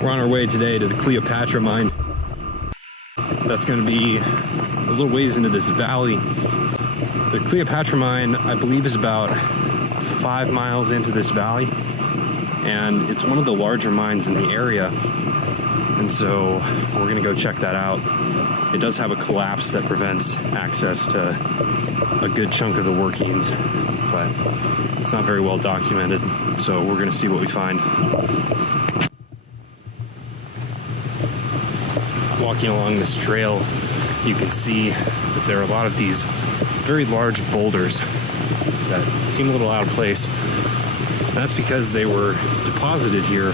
We're on our way today to the Cleopatra Mine. That's going to be a little ways into this valley. The Cleopatra Mine, I believe, is about 5 miles into this valley, and it's one of the larger mines in the area, and so we're going to go check that out. It does have a collapse that prevents access to a good chunk of the workings, but it's not very well documented, so we're going to see what we find. Walking along this trail, you can see that there are a lot of these very large boulders that seem a little out of place. And that's because they were deposited here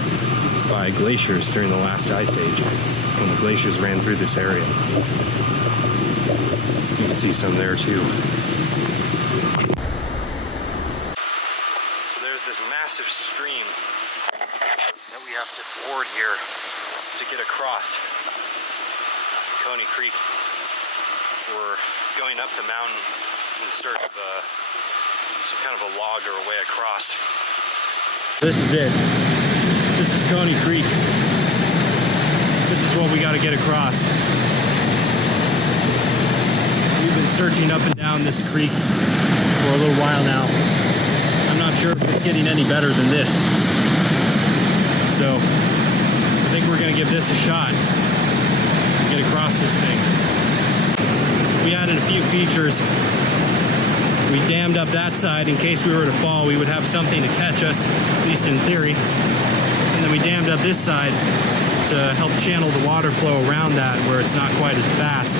by glaciers during the last ice age, when the glaciers ran through this area. You can see some there too. So there's this massive stream that we have to ford here to get across Coney Creek. We're going up the mountain in search of some kind of a log or a way across. This is it. This is Coney Creek. This is what we got to get across. We've been searching up and down this creek for a little while now. I'm not sure if it's getting any better than this. So I think we're going to give this a shot and get across this thing. We added a few features. We dammed up that side in case we were to fall. We would have something to catch us, at least in theory. And then we dammed up this side to help channel the water flow around that where it's not quite as fast.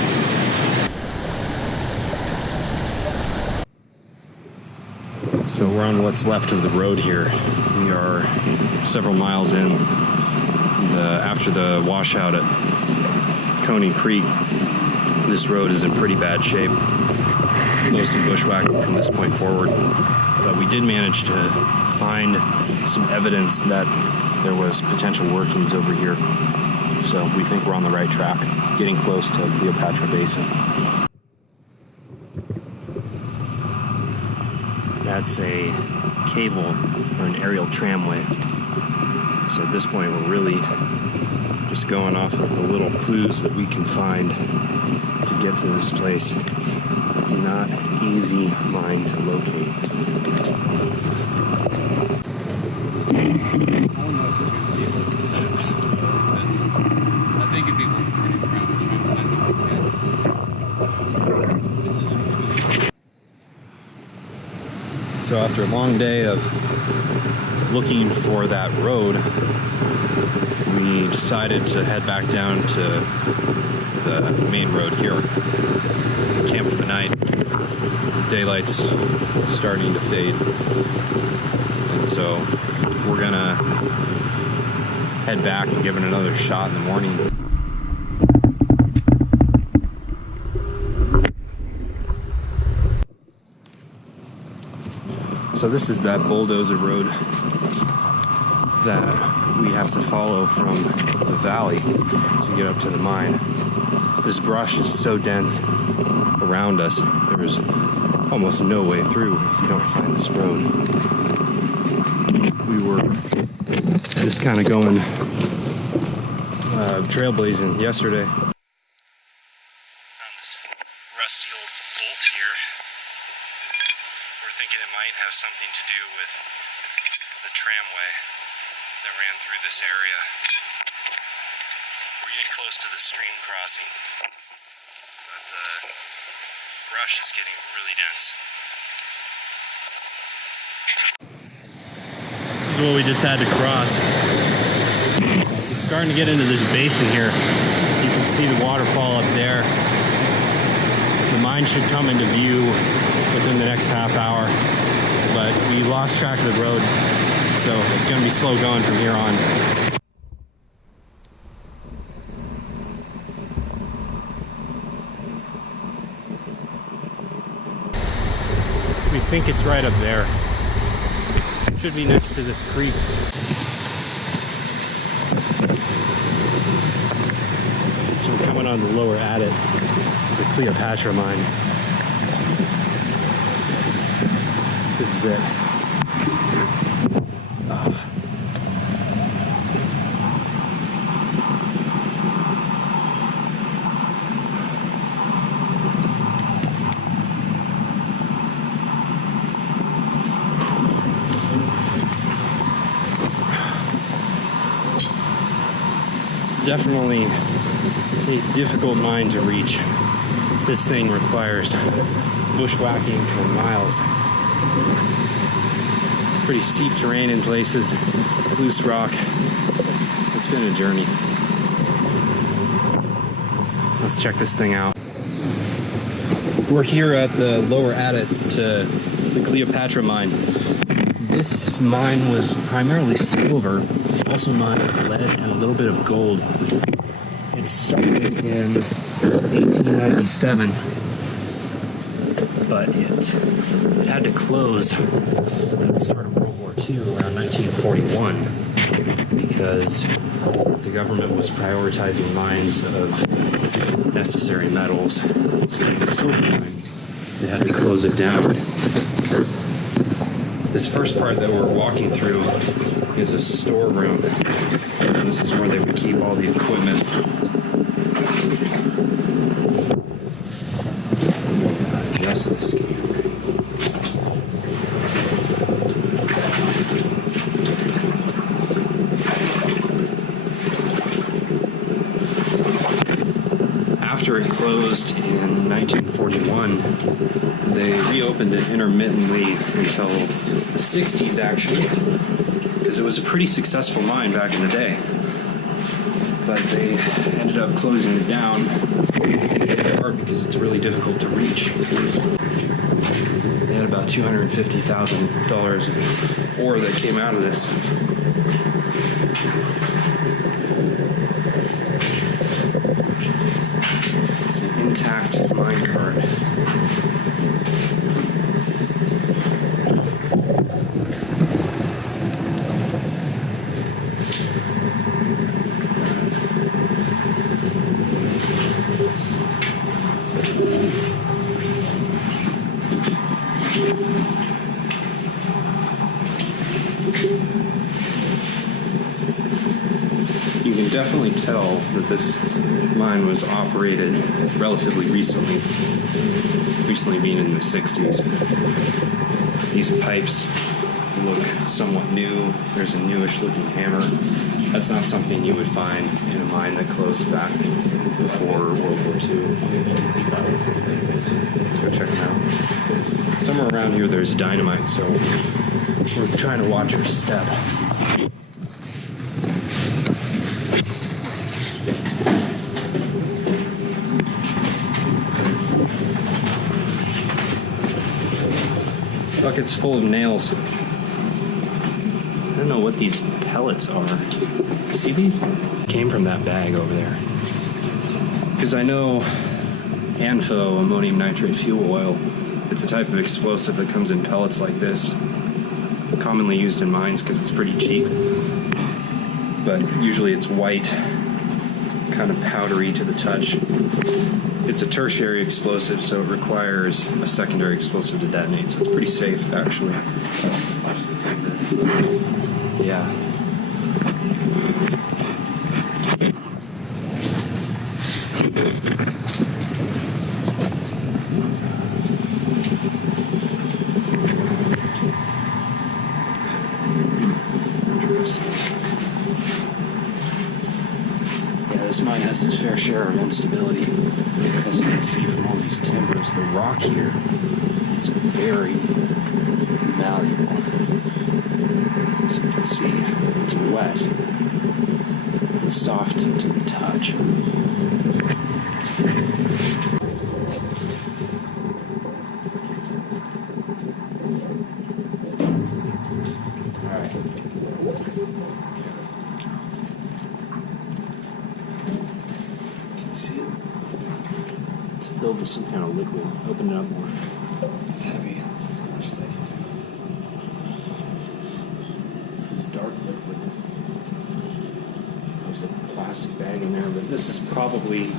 So we're on what's left of the road here. We are several miles in. After the washout at Coney Creek, this road is in pretty bad shape. Mostly bushwhacking from this point forward. But we did manage to find some evidence that there was potential workings over here. So we think we're on the right track, getting close to Cleopatra Basin. That's a cable for an aerial tramway. So at this point we're really just going off of the little clues that we can find to get to this place. It's not an easy mine to locate. I think it'd be worth turning around and trying to find what we get. This is just too. So after a long day of looking for that road, we decided to head back down to the main road here. Camp for the night. Daylight's starting to fade, and so we're gonna head back and give it another shot in the morning. So this is that bulldozer road that we have to follow from the valley to get up to the mine. This brush is so dense around us, there's almost no way through if you don't find this road. We were just kind of going trailblazing yesterday. Found this rusty old bolt here. We're thinking it might have something to do with the tramway that ran through this area. We're getting close to the stream crossing, but the brush is getting really dense. This is what we just had to cross. We're starting to get into this basin here. You can see the waterfall up there. The mine should come into view within the next half hour, but we lost track of the road, so it's going to be slow going from here on. We think it's right up there. It should be next to this creek. So we're coming on the lower adit, the Cleopatra Mine. This is it. definitely a difficult mine to reach. This thing requires bushwhacking for miles. Pretty steep terrain in places, loose rock. It's been a journey. Let's check this thing out. We're here at the lower adit to the Cleopatra Mine. This mine was primarily silver, also mined lead and a little bit of gold. It started in 1897, but it had to close at the start of World War II around 1941 because the government was prioritizing mines of necessary metals. So the silver mine, they had to close it down. This first part that we're walking through is a storeroom. And this is where they would keep all the equipment. Adjust this camera. After it closed in 1941, they reopened it intermittently until the 60s, actually, because it was a pretty successful mine back in the day. But they ended up closing it down, in part because it's really difficult to reach. They had about $250,000 of ore that came out of this. It's an intact mine cart. You can definitely tell that this mine was operated relatively recently being in the 60s. These pipes look somewhat new. There's a newish looking hammer. That's not something you would find in a mine that closed back before World War II. Let's go check them out. Somewhere around here there's dynamite, so we're trying to watch our step. Bucket's full of nails. I don't know what these pellets are. See these? Came from that bag over there. Because I know ANFO, ammonium nitrate fuel oil, it's a type of explosive that comes in pellets like this. Commonly used in mines because it's pretty cheap. But usually it's white, kind of powdery to the touch. It's a tertiary explosive, so it requires a secondary explosive to detonate, so it's pretty safe, actually. Yeah. This mine has its fair share of instability. As you can see from all these timbers, the rock here is very malleable. As you can see, it's wet and soft to the touch. See it? It's filled with some kind of liquid. Open it up more. It's heavy. It's as much as I can do. It's a dark liquid. There's a plastic bag in there, but this is probably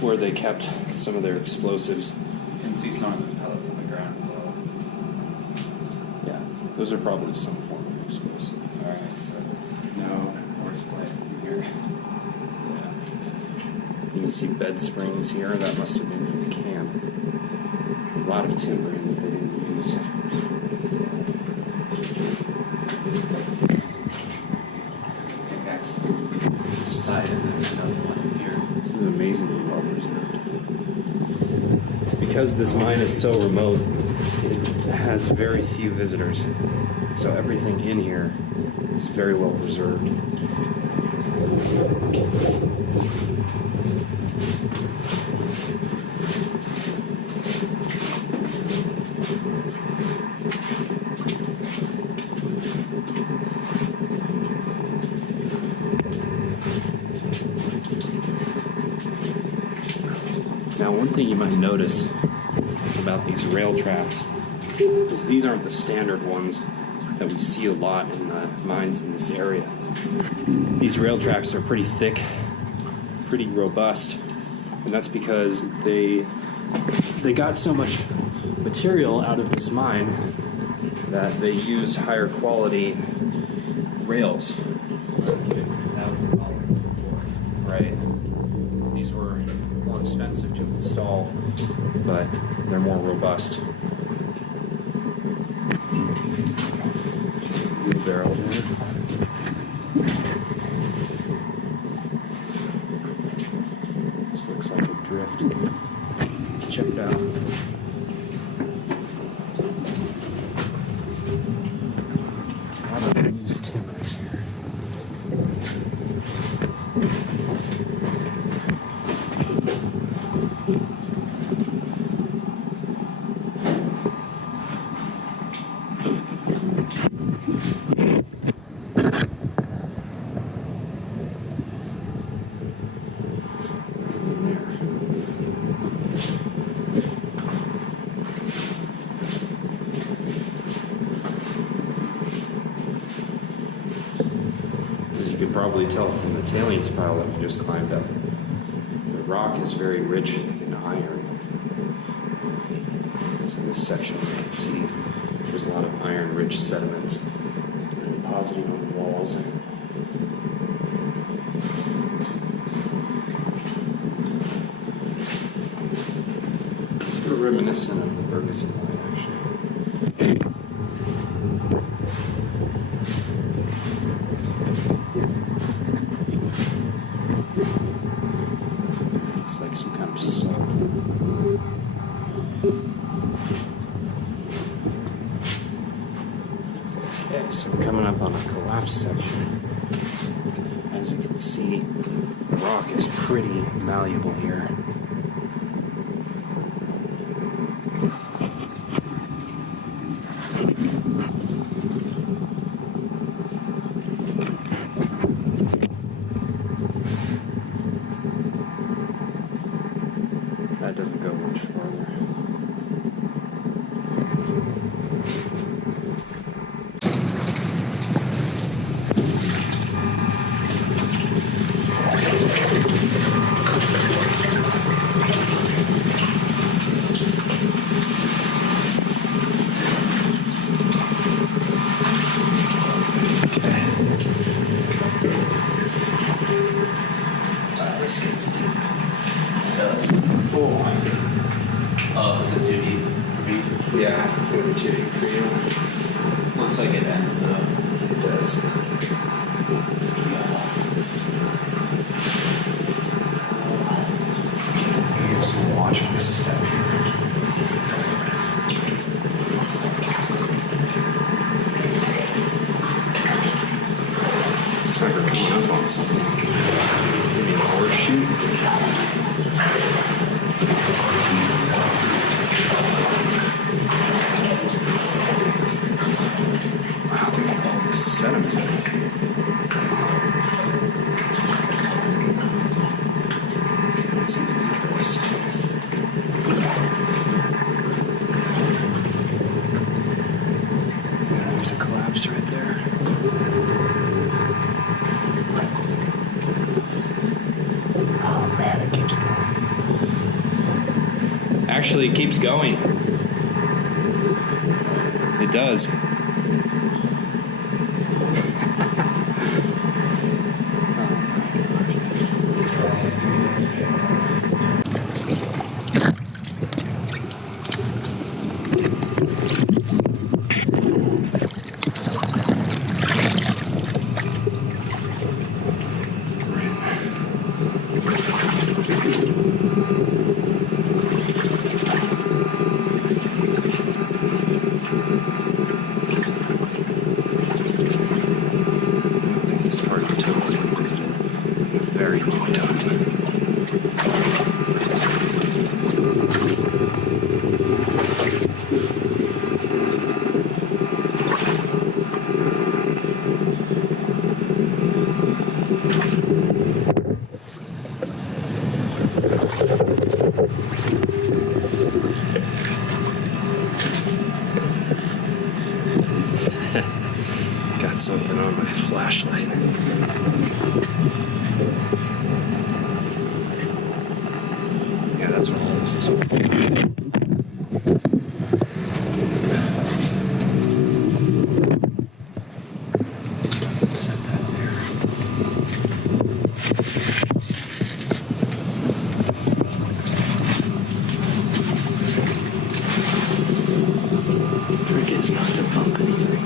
where they kept some of their explosives. You can see some of those pellets on the ground as well. Yeah, those are probably some form of explosive. Alright, so no horseplay here. You can see bed springs here. That must have been from the camp. A lot of timbering that they didn't use. Pickaxe. side and there's another one here. This is amazingly well preserved. Because this mine is so remote, it has very few visitors. So everything in here is very well preserved. Now, one thing you might notice about these rail tracks is these aren't the standard ones that we see a lot in the mines in this area. These rail tracks are pretty thick, pretty robust, and that's because they got so much material out of this mine that they use higher quality rails. Right. These were more expensive to install, but they're more robust. Wheelbarrow there. This looks like a drift. Let's check it out. How about we use timbers here? Probably tell from the tailings pile that we just climbed up. The rock is very rich in iron. So in this section you can see there's a lot of iron-rich sediments that are depositing on the walls. Sort of reminiscent of the Ferguson mine, actually. It's like some kind of salt. Okay, so we're coming up on a collapsed section. As you can see, the rock is pretty malleable here. That doesn't go much farther. This gets deep. It does. Oh. Oh, is it too deep for me? Yeah, it'll be too deep for you. Looks like it ends though. It does. Just watch my step here. Looks like we're coming up on something. Maybe a horseshoe. Wow, look at all this sediment. This is interesting. Yeah, there's a collapse right there. Oh man, it keeps going. Actually, it keeps going. It does. very long time. Got something on my flashlight. Yeah, that's what all this is. Set that there. Trick is not to bump anything.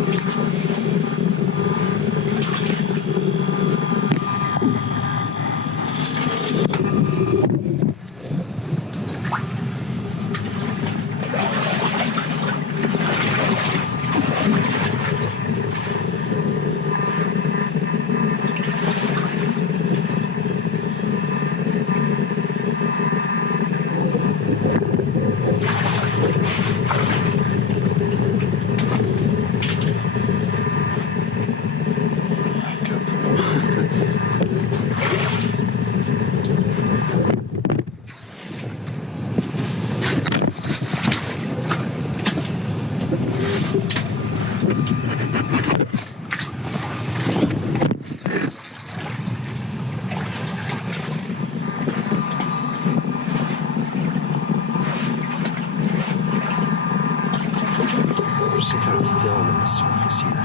There's some kind of film on the surface here.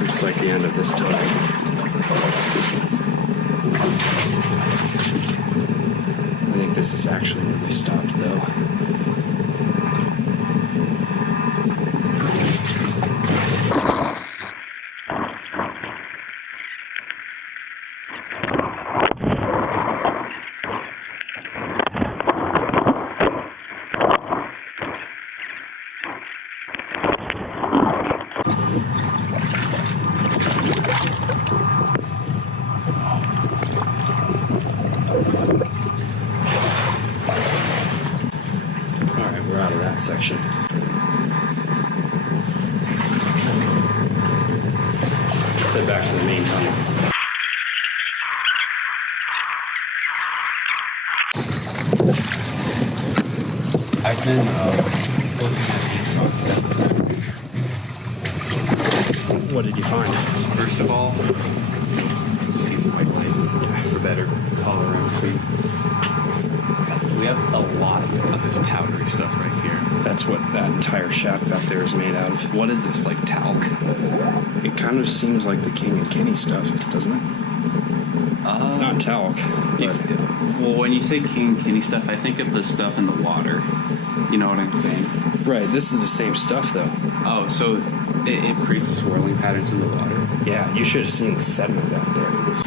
Looks like the end of this tunnel. I think this is actually where they stopped, though. We're out of that section. Let's head back to the main tunnel. I've been looking at these rocks. What did you find? First of all, you see some white light. Yeah, for better colorimetry. We have a lot of this powdery stuff right here. That's what that entire shaft back there is made out of. What is this, like talc? It kind of seems like the King and Kenny stuff, doesn't it? It's not talc. Well, when you say King and Kenny stuff, I think of the stuff in the water. You know what I'm saying? Right, this is the same stuff, though. Oh, so it creates swirling patterns in the water? Yeah, you should have seen the sediment back there. It was...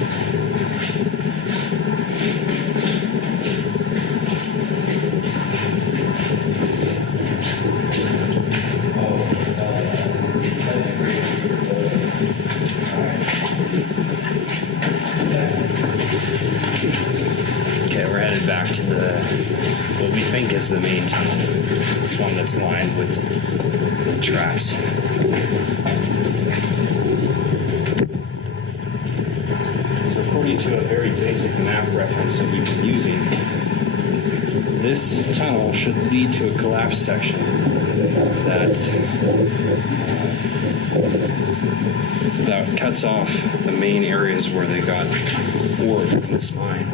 Okay, we're headed back to what we think is the main tunnel. This one that's lined with tracks. So according to a very basic map reference that we've been using, this tunnel should lead to a collapsed section that cuts off the main areas where they got ore in this mine.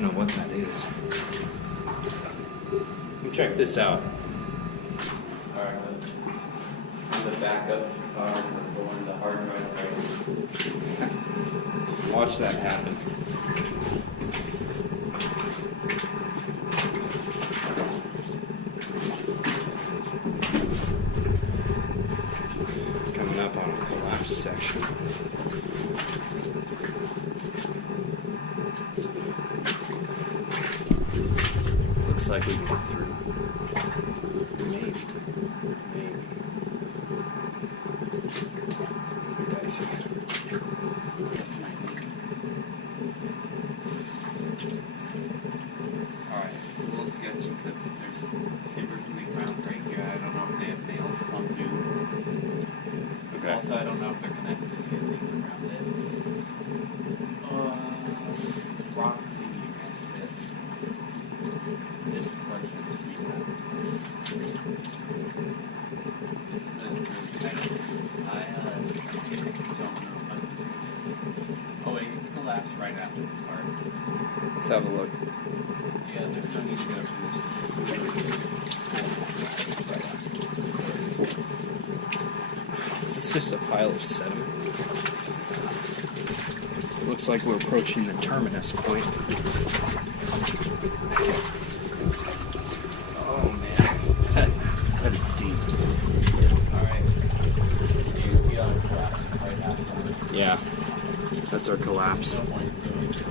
don't know what that is. Check this out. Alright, the backup power for when the hard drive breaks. Watch that happen. Coming up on a collapse section. Looks like we can get through. Maybe. It's gonna be dicey. Alright, it's a little sketchy because there's timbers in the ground right here. I don't know if they have nails, some do. Okay. Also, I don't know if they're connected to the things around it. Rock leaning against this. This is where it's going to be at. This is a I don't know. Oh wait, it's collapsed right after this part. Let's have a look. Yeah, there's no need to go through Is this just a pile of sediment? It looks like we're approaching the terminus point. Oh man, that is deep. Alright. You can see on the collapse right after. Yeah, that's our collapse. No point doing this.